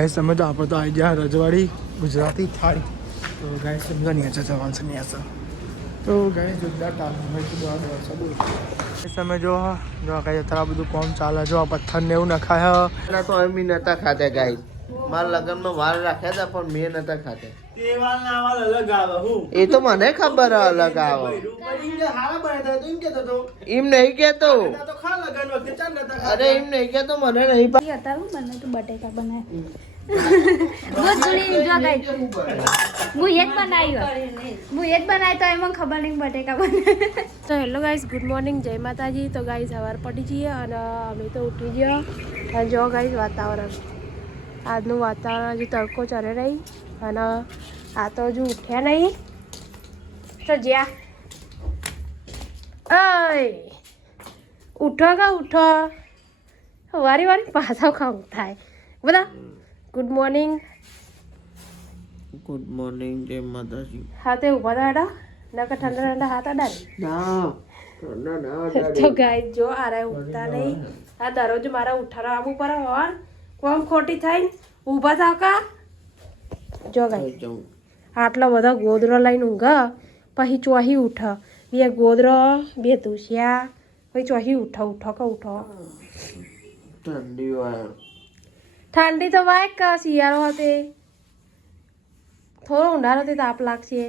Guys समय तो आप तो आई गया रजवाड़ी गुजराती थाली तो गाइस समझा नहीं अच्छा जवान से नहीं ऐसा तो गाइस जोरदार टाल में तो सब इस समय जो कहीं अतरा બધું કોમ ચાલે જો આ પથ્થર ને એવું નખાય ના તો અમે નતા ખાતા ગાઈસ મારા લગનમાં વાળ રાખ્યા હતા પણ મેં નતા ખાતા તે વાળના વાળ અલગ આવે હું એ તો મને ખબર અલગ આવે હારા બને તો એમ કેતો તો એમ નહીં કેતો તો ખા લગન વખતે ચાલ નતા અરે એમ નહીં કેતો મને નહીં અત્યારે હું બને તો બટેકા બનાય ગોદડી જો ગાઈ હું એક બનાવી તો એમાં ખબર નહીં બટેકા બને તો હેલો ગાઈસ ગુડ મોર્નિંગ જય માતાજી તો ગાઈસ સવાર પડી જઈએ અને અમે તો ઉઠી ગયા અને જો ગાઈસ વાતાવરણ આજનું વાતાવરણ હજી તડકો ચરે રહી અને આ તો હજુ ઉઠ્યા નહીં તો જ્યાં અય ઉઠો કા ઉઠો વારી પાછા કામ થાય બધા ગુડ મોર્નિંગ જય માતાજી હાથે ઉભા હતા નકર ઠંડા ઠંડા હાથ અડાડી ના તો ગાય જો આરે ઉઠતા નહીં આ દરરોજ મારા ઉઠાડો આવવું પડે હોર કોમ ખોટી થાય ઊભા થાવ કા જો ગાય આટલો બધો ગોદરો લઈને ઊંઘ પછી ચોહી ઉઠ બે ગોદરો બે તુસિયા પછી ચોહી ઉઠો કા ઉઠો ઠંડી તો વાય કા શિયાળો હતે થોડો ઉનાળો તે તાપ લાગશે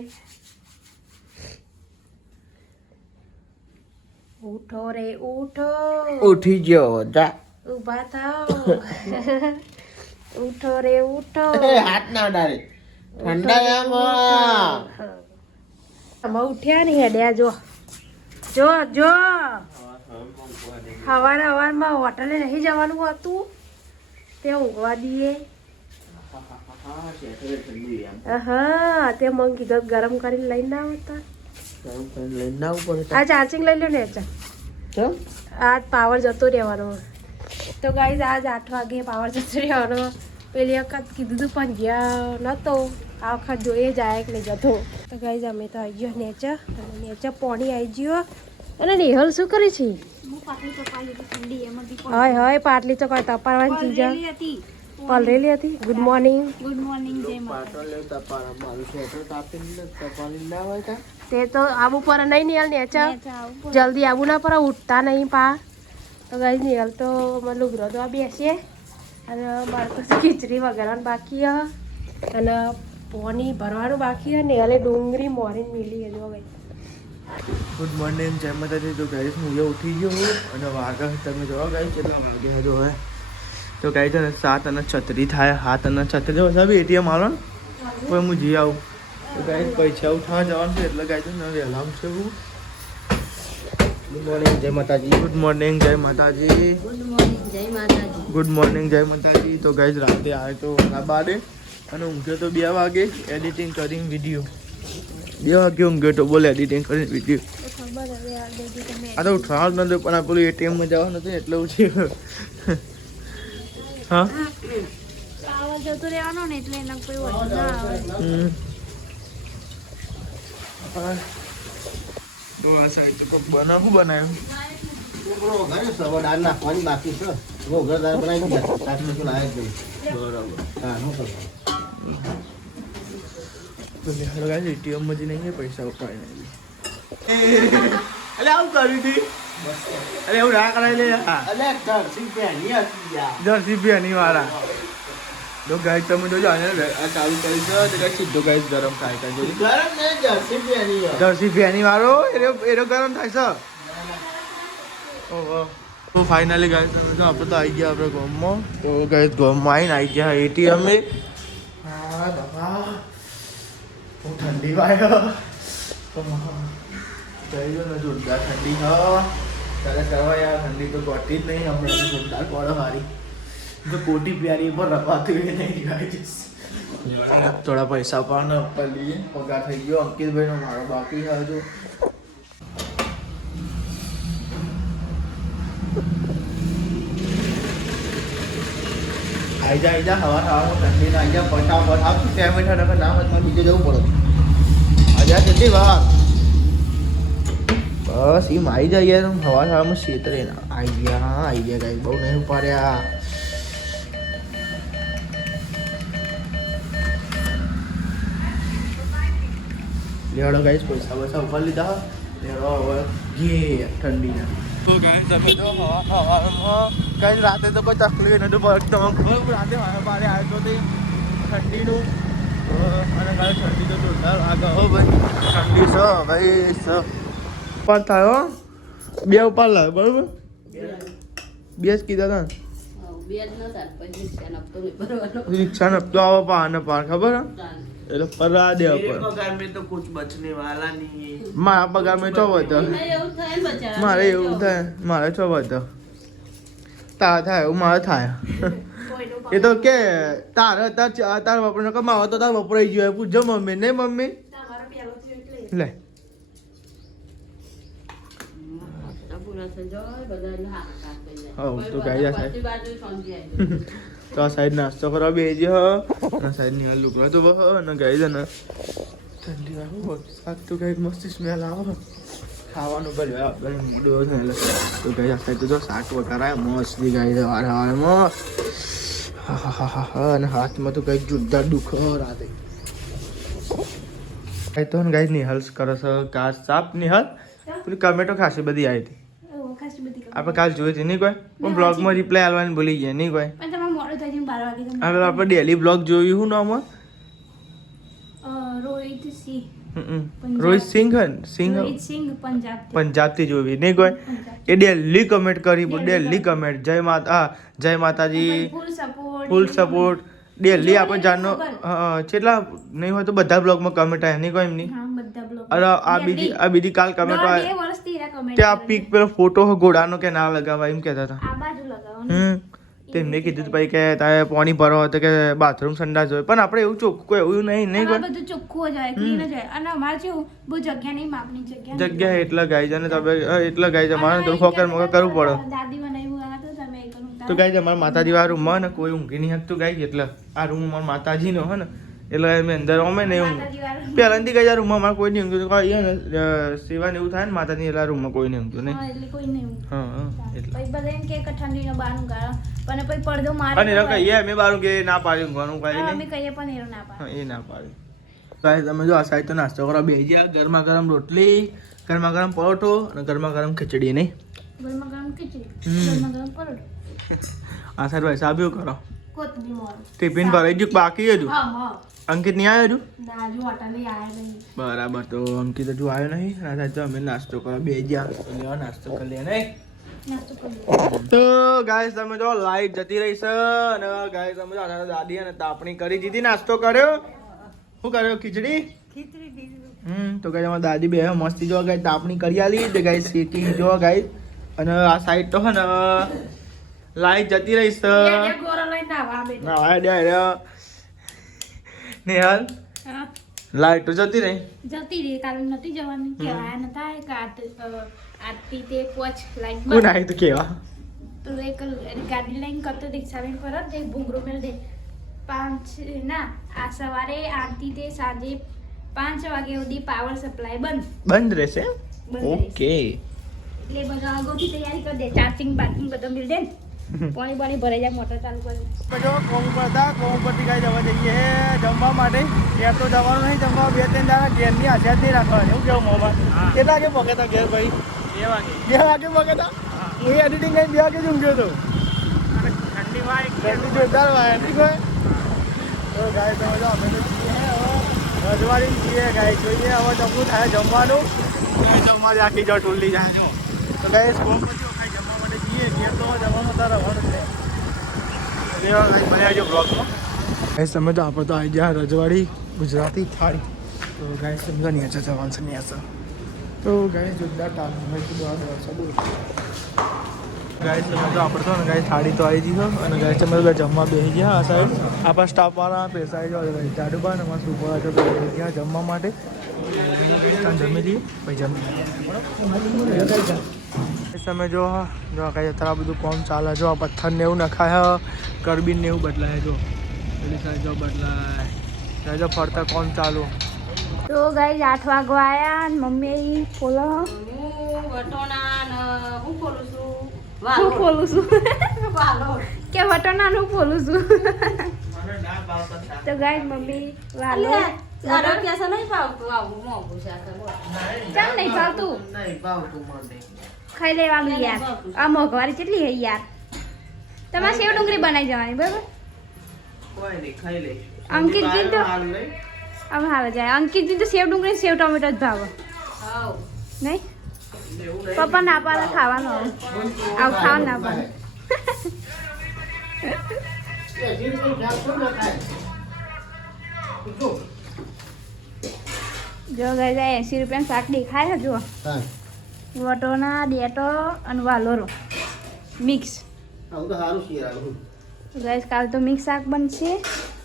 ઉઠો રે ઉઠો ઉઠી ગયો જા ઊભા થાવ ઉઠો રે ઉઠો હાથ ના ડારે ઠંડા આમાં ઉઠ્યા ને હેડ્યા જો હવારમાં હોટલે નહીં જવાનું હતું તે ઊંઘવા દઈએ હા તે મને કીધું ગરમ કરીને લઈને આવતા આ ચાર્જિંગ લઈ લો ને આજ પાવર જતો રહેવાનો તો ગાઈઝ આજ 8 વાગે પાવર જતો રહેવાનો પેલી વખત કીધું હતું પણ ગયા નહોતો આ વખત જોઈએ જાય કે નહીં જતો તો ગાઈઝ અમે તો આવી ગયો નેચર અને નેચર પોણી આવી ગયો અને નેહલ શું કરે છે હોય પાટલી તો કોઈ તપારવાની ચીજ પલરેલી હતી ગુડ મોર્નિંગ તે તો આવું પર નહીં નિયલ નેચર જલ્દી આવું ના પર ઉઠતા નહીં પા તો ગઈ નિયલ તો લુગરો તો બેસીએ અને મારે તો ખીચડી વગેરેનું બાકી અને પોની ભરવાનું બાકી ને નિયલે ડુંગળી મોરીને મિલી જો ગઈ ગુડ મોર્નિંગ જય માતાજી તો ગાઈસ હું ये ઉઠી ગયો હું અને વાગા તમે જોવા ગાઈસ કેટલા વાગ્યા જો હે તો ગાઈસ ને 7 અને 36 થાય 7 અને 36 જો સાહેબ એટીએમ આલો ને કોઈ હું જી આવું તો ગાઈસ પૈસા ઉઠાવવા જવાનું છે એટલે ગાઈસ ને વહેલા છે હું ગુડ મોર્નિંગ જય માતાજી ગુડ મોર્નિંગ જય માતાજી ગુડ મોર્નિંગ જય માતાજી તો ગાઈસ રાતે આવે તો બારે અને ઊંઘે તો 2 વાગે એડિટિંગ કરીને વિડીયો 2 વાગે ઊંઘે તો બોલે એડિટિંગ કરીને વિડીયો આ તો ઉઠાવ ન દે પણ આ પેલું એટીએમ માં જવાનું હતું એટલે ઉઠી હા પાવર જતો રહેવાનો ને એટલે એના કોઈ વધુ ના આવે તો આ સાઈડ તો કોક બનાવ્યું ઘરે સવા દાળ નાખવાની બાકી છે ઘર દાળ બનાવી દીધા સાચું તો લાયક નહીં બરાબર હા નો કરો તો લેહાડો ગાઈસ એટીએમ માં જ નહીં પૈસા ઉપાય નહીં અલે આવું કરી દી અરે એવું ના કરાય લે અલે જર્સી પહેરી હતી યાર જર્સી પહેની વાળા તો ગાઈસ તમે જોજો આને આ ચાલુ કરી દો તો ગાઈસ સીધો ગાઈસ ગરમ થાય છે જોજો ગરમ ને જર્સી પહેરી જર્સી પહેની વાળો એરો ગરમ થાય છે ઓહો તો ફાઇનલી ગાઈસ તો આપણે તો આવી ગયા આપણે ગોમમાં તો ગાઈસ ગોમમાં આવીને આવી ગયા એટીએમ એ હા બાબા હું ઠંડી વાયો જઈ જો ને જોરદાર ઠંડી હા ત્યારે કરવા યાર ઠંડી તો ગોટી જ નહીં હમણાં જોરદાર પડે મારી તો કોટી પ્યારી પર રપાતું એ નહીં ગાઈસ થોડા પૈસા પણ આપવા લઈએ પગાર થઈ ગયો અંકિતભાઈનો મારો બાકી છે હજુ આઈ જા હવા ઠંડી ના આઈ જા ફટાફટ આવ ત્યાં બેઠા નકર ના મતમાં બીજે જવું પડે આજા જલ્દી વાર બસ એમ આવી જાય યાર હવા હવામાં છેતરે ના આવી ગયા ગાઈ બહુ નહીં ઉપાડ્યા લેવાડો ગાઈસ પૈસા બસા ઉપર લીધા લેવાડો હવે ઘે ઠંડીના તો ગાઈસ તમે તો ગાઈસ રાતે તો કોઈ તકલીફ નથી પડતી ખૂબ રાતે બારે આવ્યો તો તે ઠંડીનું અને ગાઈસ ઠંડી તો જોરદાર લાગે હો ભાઈ ઠંડી છે ભાઈ છે પણ થયો બે ઉપર લાવે બરોબર બે જ કીધા હતા રિક્ષા નપતો આવે પાર ને પાર ખબર એટલે પરા દે પગાર મેં તો કુછ બચને વાલા નહીં મારા પગાર મેં છો હતો મારે એવું થાય મારે છો હતો તારા થાય એવું મારે થાય એ તો કે તારે તાર વપરાય કમાવો તો તાર વપરાઈ ગયો પૂછજો મમ્મી નહીં મમ્મી લે તો ગાઈ તો આ સાઈડ નાસ્તો કરવા બેસી અને સાઈડ ની લુકડા તો બહ અને ગાઈ છે ને ઠંડી વાળું શાક તો ગાઈ મસ્ત સ્મેલ આવે ખાવાનું કર્યું આપણે મોડું છે એટલે તો ગાઈ આ સાઈડ તો શાક વઘારાય મસ્ત ગાઈ છે વારે વારેમાં અને હાથમાં તો કંઈક જોરદાર દુખો રાતે ગાઈ તો ગાઈ નિહાલ કરે છે કાચ સાપ નિહાલ પેલી કમેન્ટો ખાસી બધી આવી હતી આપણે કાલ જોઈ હતી નહીં કોઈ પણ બ્લોગમાં રિપ્લાય આવવાની ભૂલી ગયા નહીં કોઈ આપણે ડેલી બ્લોગ જોયું હું નામ રોહિત સિંઘ પંજાબ થી જોવી નહીં કોઈ એ ડેલી કમેન્ટ કરી ડેલી કમેન્ટ જય માતાજી ફૂલ સપોર્ટ ડેલી આપણે જાણનો કેટલા નહીં હોય તો બધા બ્લોગમાં કમેન્ટ આવ્યા નહીં કોઈ એમની અરે આ બીજી કાલ કમેન્ટ આવે ત્યાં પીક પેલો ફોટો ઘોડાનો કે ના લગાવા એમ કહેતા હતા તેમને કીધું ભાઈ કે તારે પાણી ભરો હતો કે બાથરૂમ સંડાસ હોય પણ આપણે એવું ચોખ્ખું એવું નહીં બધું ચોખ્ખું જાય ક્લીન જાય અને અમારે જેવું બહુ જગ્યા નહીં માપની જગ્યા એટલે ગાઈ છે ને તમે એટલે ગાઈ છે મારે થોડું ફોકર મગર કરવું પડે દાદી બનાવ્યું તો તમે તો ગાઈ છે અમારા માતાજી વાળા રૂમમાં ને કોઈ ઊંઘી નહીં શકતું ગાઈ એટલે આ રૂમ અમારા માતાજીનો હે ને એટલે અમે અંદર અમે નહીં ઊંઘ પહેલાંથી ગઈ રૂમમાં અમારે કોઈ નહીં ઊંઘતું કઈ ને સેવા ને એવું થાય ને માતાજી એટલા રૂમમાં કોઈ નહીં ઊંઘતું નહીં હા એટલે બધા એમ કે ઠંડીનો બારનું ગાળો પણ પછી પડદો મારે અને એ કહીએ અમે બારું કે ના પાડી ઊંઘવાનું કઈ નહીં અમે કહીએ પણ એરો ના પાડે એ ના પાડે ગાઈસ તમે જો આ સાઈડ તો નાસ્તો કરવા બેસી ગયા ગરમા ગરમ રોટલી ગરમા ગરમ પરોઠો અને ગરમા ગરમ ખીચડી નહીં ગરમા ગરમ ખીચડી ગરમા ગરમ પરોઠો આ સાઈડ ભાઈ સાહેબ એવું કરો કોથમી મોર ટિફિન ભરાઈ ગયું બાકી હજુ અંકિત નહીં આવ્યો હજુ બરાબર તો અંકિત હજુ આવ્યો નહીં આ સાઈડ તો અમે નાસ્તો કરવા બેસી ગયા નાસ્તો કરી લે નહીં તો ગાઈસ તમે જો લાઈટ જતી રહી છે અને ગાઈસ તમે જો દાદી અને તાપણી કરી દીધી નાસ્તો કર્યો શું કર્યો ખીચડી તો ગાઈસ અમારી દાદી બે મસ્તી જો ગાઈસ તાપણી કરી આલી તો ગાઈસ શેકી જો ગાઈસ અને આ સાઈડ તો હે ને લાઈટ જતી રહી છે નેહાલ લાઈટ તો જતી રહી કારણ નથી જવાની કેવાયા નતા આરતી તે પોચ લાઈટ કોણ આવી તો કેવા તો એક ગાડી લઈને કરતો રિક્ષા લઈને પરત એક ભૂંગરો મેલ દે 5 ના આ સવારે આરતી તે સાંજે 5 વાગે સુધી પાવર સપ્લાય બંધ રહેશે ઓકે એટલે બધા આગોથી તૈયારી કરી દે ચાર્જિંગ પાર્કિંગ બધું મિલ દે પાણી ભરાઈ જાય મોટર ચાલુ કરી જો કોમ પરથી કઈ જવા જઈએ જમવા માટે ઘેર તો જવાનું નહીં જમવા 2-3 દાડા ઘેરની આઝાદ નહીં રાખવાની એવું કેવું મોમાં કેટલા વાગે પગેતા ઘેર ભાઈ 2 વાગે પગેતા હું એડિટિંગ કરીને 2 વાગે જ ઊંઘ્યો હતો ઠંડી જોરદાર વાય નહીં કોઈ તો ગાય તમે જો અમે તો છીએ રજવાડી છીએ ગાય જોઈએ હવે જમવું થાય જમવાનું જમવા જ આખી જો ટોલી જાય જો તો ગાય કોમ પછી કઈ જમવા માટે જઈએ ઘેર તો જમવાનું તાર રહેવાનું છે બનાવજો બ્લોગમાં ગાઈસ તમે તો આપણે તો આવી ગયા રજવાડી ગુજરાતી થાળી તો ગાઈસ તમે તો નીચે જવાનું છે નીચે તો ગાઈસ જોરદાર ટાળું હોય તો ગાઈસ તમે તો આપણે તો ને ગાઈસ થાળી તો આવી ગઈ અને ગાઈસ તમે તો જમવા બેસી ગયા આ સાઈડ આપણા સ્ટાફવાળા પૈસા આવી જાવ જાડુબા ને અમારા સુપર તો બેસી ગયા જમવા માટે જમી લઈએ પછી જમી તમે જો કઈ અત્યારે બધું કોમ ચાલે જો આ પથ્થર ને એવું નખાય કરબીન ને એવું બદલાય જો પેલી સાઈડ જો બદલાય જો ફરતા કોમ ચાલુ તો ગાઈસ 8 વાગવા આયા મમ્મી ખોલો હું ખોલું છું કે વટોના નું ખોલું છું તો ગાઈસ મમ્મી વાલો ચાલ નહીં ભાવતું નહીં ભાવતું મને ખાઈ લેવાનું યાર આ મોંઘવારી કેટલી હે યાર તમારે સેવ ડુંગળી બનાવી જવાની બરાબર કોઈ નહીં ખાઈ લઈશું અંકિત જી તો હાલ નહીં આમ હાલ જાય અંકિત જી તો સેવ ડુંગળી સેવ ટોમેટો જ ભાવે નહીં એવું નહીં પપ્પા ના પાડે ખાવાનું આવું ખાવાનું ના પાડે જો ગઈ જાય 80 રૂપિયાનું શાક દેખાય છે જો વટોના ડેટો અને વાલોરો મિક્સ ગઈસ કાલ તો મિક્સ શાક બનશે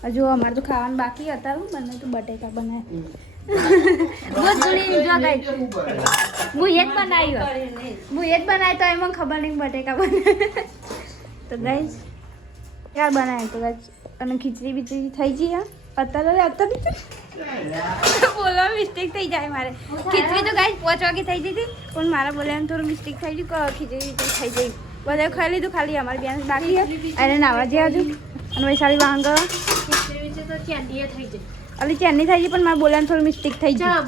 હજુ અમારે તો ખાવાનું બાકી હતા બને તો બટેકા બનાવ્યા ગોદગુડી જો ગઈ હું એક બનાવી તો એમાં ખબર નહીં બટેકા બને તો ગઈસ ક્યાં બનાવે તો ગઈસ અને ખીચડી બીચડી થઈ ગઈ અત્યારે બોલવા મિસ્ટેક થઈ જાય મારે ખીચડી તો ગાઈસ 5 વાગે થઈ જતી પણ મારા બોલવામાં થોડું મિસ્ટેક થઈ ગયું ખીચડી થઈ ગઈ બધા ખાઈ લીધું ખાલી અમારી બેન બાકી અને નાવા જ્યાં હજુ અને વૈશાલી વાંગ અલી ચેન્ની થઈ ગઈ પણ મારા બોલવામાં થોડું મિસ્ટેક થઈ ગયું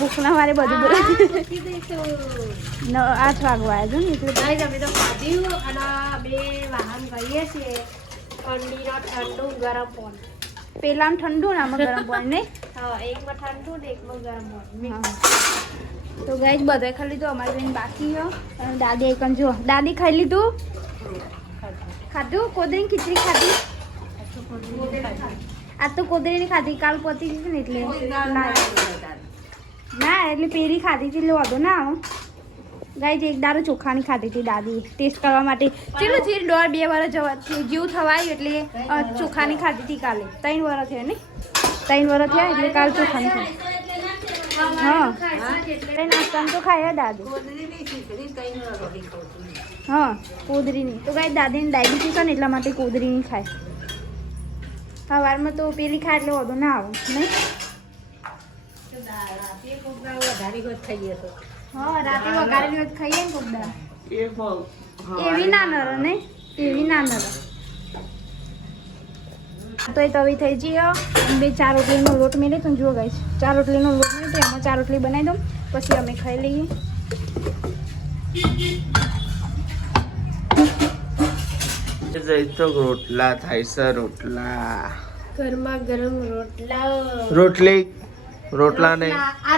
ભૂખના મારે બધું બોલે 8 વાગવા આવ્યા ને એટલે પેલામાં ઠંડુ ને આમાં ગરમ પાણી નહીં તો ગાઈસ બધાએ ખાઈ લીધું અમારી બેન બાકી અને દાદી એકન જો દાદી ખાઈ લીધું ખાધું કોદરીની ખીચડી ખાધી આ તો કોદરીની ખાધી કાલ પતી ગઈ ને એટલે ના એટલે પેલી ખાધી હતી એટલે વાંધો ના આવો ગાઈસ એક દારૂ ચોખાની ખાધી હતી દાદી ટેસ્ટ કરવા માટે ચલો છે 1.5-2 વર્ષ જેવું થવાયું એટલે ચોખાની ખાધી હતી કાલે 3 વર્ષ થયા ને 3 વર્ષ થયા એટલે કાલ ચોખાની ખાધી હા નાસ્તામાં તો ખાયા દાદી હા કોદરીની તો ગાઈસ દાદીને ડાયાબિટીસ છે ને એટલા માટે કોદરીની ખાય સવારમાં તો પેલી ખાય એટલે વધુ ના આવું નહીં હા રાતે વઘારેલી હોત ખાઈએ ને કોકદા એવી ના નર ને એવી ના નર તો એ તવી થઈ ગયો બે 4 રોટલીનો લોટ મેળે તો જુઓ ગાઈસ 4 રોટલીનો લોટ મેળે તો એમાં 4 રોટલી બનાવી દઉં પછી અમે ખાઈ લઈએ તો રોટલા થાય છે રોટલા ગરમા ગરમ રોટલા રોટલા નહીં આ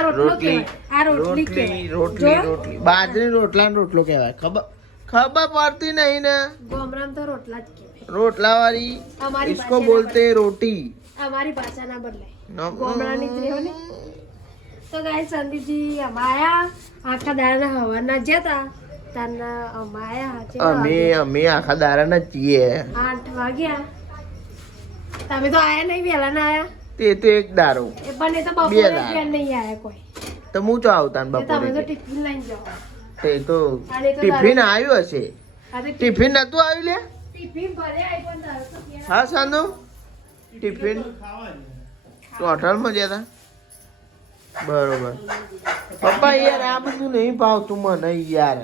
રોટલી રોટલી બાજરી રોટલા ને રોટલો કહેવાય ખબર પડતી નહીં ને ગોમરામ તો રોટલા જ કહેવાય રોટલા વાળી इसको बोलते रोटी અમારી ભાષા ના બદલાય ગોમરાની જ રહેવાની તો ગાઈસ સંદીપજી અમાયા આખા દાડા હવાના જતા તાના અમાયા અમે આખા દાડા જ છીએ 8 વાગ્યા તમે તો આયા નહીં વહેલા ના આયા તે તો એક દારો એ પણ એ તો બપોરે ત્યાં નહીં આયા કોઈ તો હું ચો આવતા ને તમે તો બપોરે ટિફિન લઈને જાઓ તે તો ટિફિન આવ્યું હશે ટિફિન નતું આવ્યું લે ટિફિન ભરે આવી પણ તારું તો ત્યાં હા સાંધો ટિફિન તો હોટલમાં ગયા હતા બરોબર પપ્પા યાર આ બધું નહીં ભાવતું મને યાર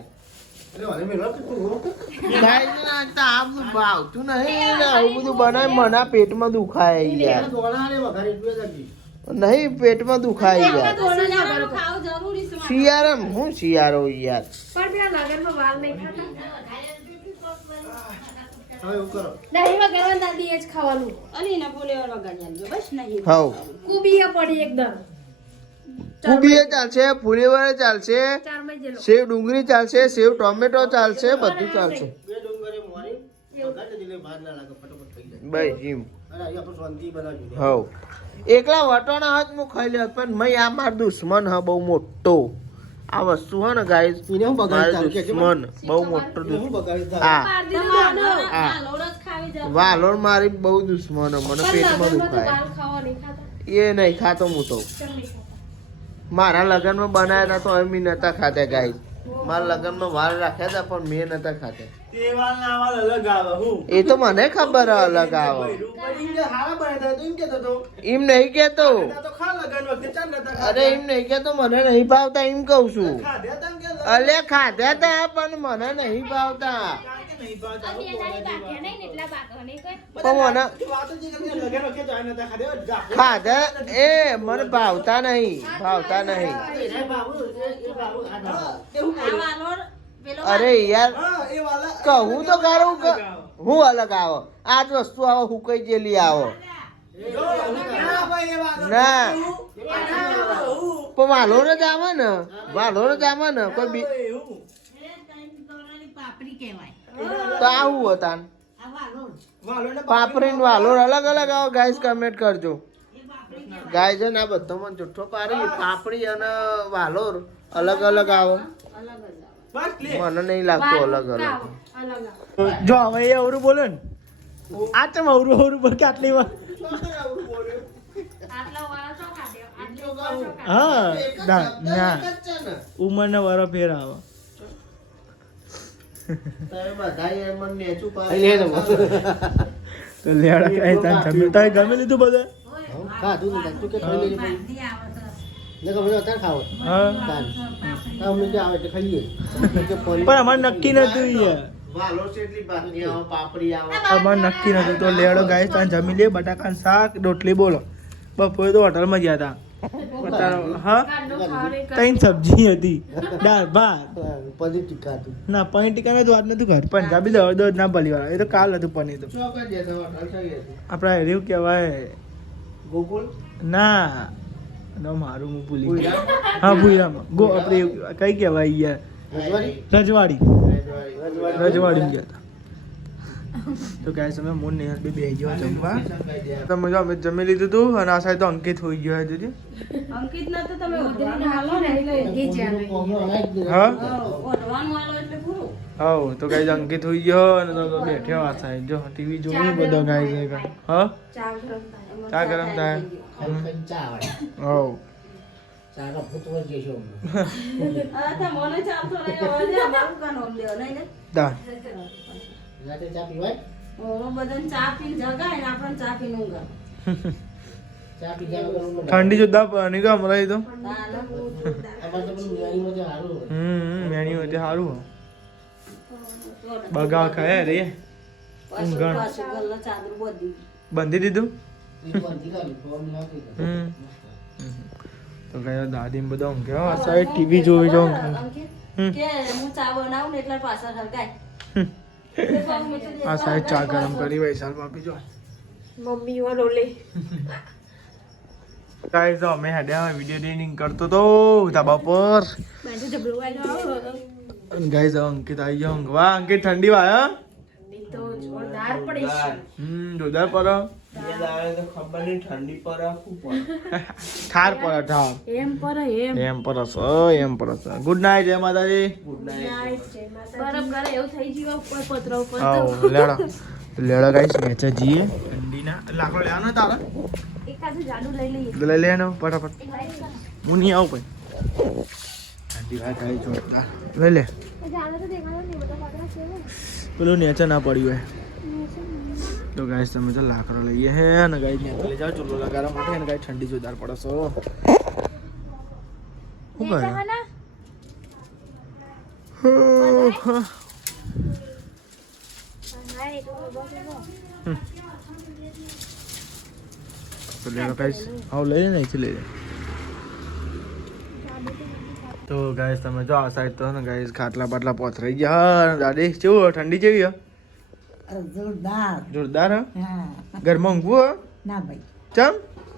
ભાવતું નહીં આવું બધું બનાય મને પેટમાં દુખાય યાર નહીં પેટમાં દુખાય યાર શિયાળા હું શિયાળો યાર પણ પેલા નગરમાં વાલ નહીં ખાતા હવે એવું કરો નહીં વગાડવાનું દાદી એ જ ખાવાનું હવ કુબીએ પડી એકદમ કુબીએ ચાલશે ફુલેવર ચાલશે 4 માં જેલો સેવ ડુંગળી ચાલશે સેવ ટોમેટો ચાલશે બધું ચાલશે બે ડુંગળી મોરી વગાડી દીલે બહાર ના લાગે ફટાફટ થઈ જાય ભાઈ જીમ અરે અહીંયા આપણે શાંતિ બનાવી હવ એકલા વટોણા હાથ હું ખાઈ લે પણ મય આ માર દુશ્મન હ બહુ મોટો આ વસ્તુ હે ને ગાઈસ એને હું બગાડી દુશ્મન બહુ મોટો હું દુશ્મન બગાડી હા આ વાલોર મારી બહુ દુશ્મન હે મને પેટમાં દુખાય વાલ ખાવા નહીં ખાતા એ નહીં ખાતો હું તો મારા લગ્નમાં બનાવ્યા હતા તો અમે નતા ખાતા ગાઈસ મારા લગ્નમાં વાલ રાખ્યા હતા પણ મેં નતા ખાતા એ તો મને ખબર હે અલગ આવે એમ નહીં કેતો અરે એમ નહીં કેતો મને નહીં ભાવતા એમ કઉ છું અલે ખાધ્યા તા પણ મને નહીં ભાવતા પણ મને ખાધા એ મને ભાવતા નહીં અરે યાર કહું તો કરું કે હું અલગ આવો આ જ વસ્તુ આવો હું કઈ જેલી આવો ના પણ વાલોર જ આવે ને કોઈ તો આવું હતા પાપરી ને વાલોર અલગ અલગ આવો ગાઈસ કમેન્ટ કરજો ગાઈસ ને આ બધો મને જુઠ્ઠો પાડી પાપડી અને વાલોર અલગ અલગ આવો મને નહીં લાગતું અલગ અલગ જો હવે એ અવરું બોલે ને આ ચમ અવરું બોલ કે આટલી વાર હા ના ઉંમરના વાળા ફેર આવે તો લેડા કઈ તાન જમે તાય ગમે લીધું બધા ખાધું ને તું કે ખાઈ લેજે ને કે બધા ખાવ હા અમે જે આવે તે ખાઈએ પણ અમારે નક્કી નતું યાર વાલો કેટલી બાકી આવે પાપડી આવે અમારે નક્કી નતું તો લેડો ગાય તાન જમી લે બટાકા શાક રોટલી બોલો બપોરે તો હોટલમાં ગયા હતા હા ત્રણ સબ્જી હતી દાળ ભાત પનીર ટીકા હતું ના પનીર ટીકા નું વાત નતું ઘર પંજાબી દોડ ના પલી વાળા એ તો કાલ હતું પનીર તો આપડા એવું કહેવાય ગોકુલ ના ના મારું હું ભૂલી ગયો હા ભૂયામાં ગો આપણે કઈ કહેવાય યાર રજવાડી ગયા હતા તો ગાઈસ અમે મોન ને બે બેહી ગયો જમવા તમે જો અમે જમી લીધું હતું અને આ સાઈડ તો અંકિત હોઈ ગયો હતું અંકિત ના તો તમે ઓઢીને હાલો ને એટલે ઊંઘી જ આવે હા ઓઢવાનું હાલો એટલે પૂરું હા તો ગાઈસ અંકિત હોઈ ગયો અને તો બેઠ્યો આ સાઈડ જો ટીવી જોઈ બધો ગાઈસ હા ચા ગરમ થાય ચા આવે હા ચા નો ફૂટવા જેશો આ તો મને ચાલતો નહીં હવે અમારું કાનો લેવો નહીં ને દા રાતે ચા પીવાય ઓ બધાને ચા પીને જગાય ને આપણને ચા પીને ઊંઘા ચા પી જાવ ઠંડી જોતા પાણી કા મરાઈ તો અમાર તો પેલું મેણી માં હારું મેણી હોય તે સારું બગા ખાય રે ઊંઘણ ચાદર બોધી બંધી દીધું બંધી કાઢી ફોન નાખી તો કયો દાદી બધા ઊંઘ્યા સાઈડ ટીવી જોઈ જાઉં કે હું ચા બનાવું ને એટલે પાછળ હરકાય આ સાઈડ ચા ગરમ કરી વૈશાલ ભાભી જો મમ્મી વાળો લે ગાઈસ અમે હેડ્યા વિડિયો એડિટિંગ કરતો તો ધાબા પર બાજુ જબરું વાળો અને ગાઈસ અંકિત આવી ગયો ઊંઘવા અંકિત ઠંડી વાય તો જોરદાર પડી છે જોરદાર પર ખબર નહીં ઠંડી પર ઠાર પર ઠાર એમ પર એમ પર ગુડ નાઈટ જય માતાજી ગુડ નાઈટ બરફ કરે એવું થઈ ગયું ઉપર પતરા ઉપર આવો લેડા ગાઈસ મેચે જીએ ઠંડીના લાકડો લેવાનો તારે એકાદું જાડુ લઈ લઈએ લઈ લેનો ફટાફટ હું નહીં આવું ભાઈ ઠંડી વાત આવી જોરદાર લઈ લે જાડુ તો દેખાડો ને બધા પાતરા છે પેલું નેચર ના પડ્યું હોય તો ગાઈસ તમે તો લાકડો લઈએ હે અને ગાઈસ ને લઈ જાઓ ચૂલો લગાડવા માટે અને ગાઈસ ઠંડી જોરદાર પડે છો શું કરે તો લેડો ગાઈસ આવ લઈ લે ને લઈ લે તો ગાઈસ તમે જો આ સાઈડ તો ને ગાઈસ ખાટલા બાટલા પોથરાઈ ગયા દાદી કેવું ઠંડી જેવી હે જોરદાર હા ઘરમાં ઊંઘવું ના ભાઈ ચમ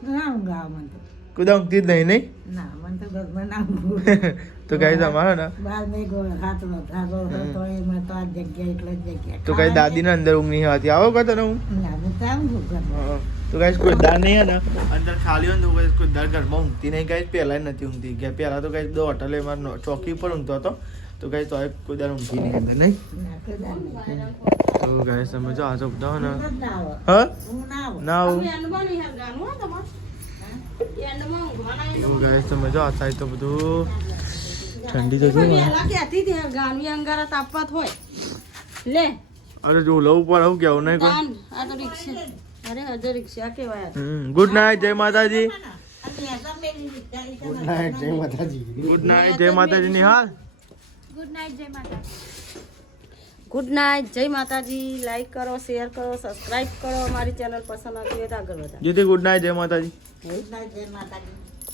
ના ઊંઘા મને તો કુદા ઊંઘતી જ નહીં નહીં ના મને તો ઘરમાં ના ઊંઘું તો ગાઈસ અમારે ને બહાર મેં ગયો હાથ થાકો તો એમાં તો આ જગ્યા એટલે જ જગ્યા તો ગાઈસ દાદીના અંદર ઊંઘ નહીં આવતી આવો કહો તને હું ના હું તો ઊંઘું ઘરમાં તો ગાઈસ કોઈ દાર નહીં હે ને અંદર ખાલી હોય ને તો ગાઈસ કોઈ દાર ઘરમાં ઊંઘતી નહીં ગાઈસ પહેલા નથી ઊંઘતી કે પહેલા તો ગાઈસ દો હોટલે માર ચોકી પર ઊંઘતો હતો તો ગાઈસ તો કોઈ દાર ઊંઘતી નહીં અંદર નહીં ના તો દાર નહીં. તો ગાઈસ તમે જો આ જો બધા ને ઊંઘ જ ના આવે હા ઊંઘ ના આવે ના આવું એન્ડમાં નહીં હરગાનું હો તમાર એન્ડમાં ઊંઘવાના તો ગાઈસ તમે જો આ સાઈડ તો બધું ઠંડી તો જો પહેલા કહેતી હતી હરગાનું અંગારા તાપવાત હોય લે અરે જો લવું પડે હું કેવું નહીં કોઈ તાન આ તો રિક્ષા અરે હજે રિક્ષા કેવાય ગુડ નાઇટ જય માતાજી ગુડ નાઈટ જય માતાજી ગુડ નાઇટ જય માતાજી ની હાલ ગુડ નાઈટ જય માતા ગુડ નાઇટ, જય માતાજી. લાઈક કરો, શેર કરો, સબસ્ક્રાઇબ કરો. અમારી ચેનલ પસંદ આવતી હોય તો આગળ વધારો. જીતી ગુડ નાઇટ, જય માતાજી. ગુડ નાઇટ, જય માતાજી.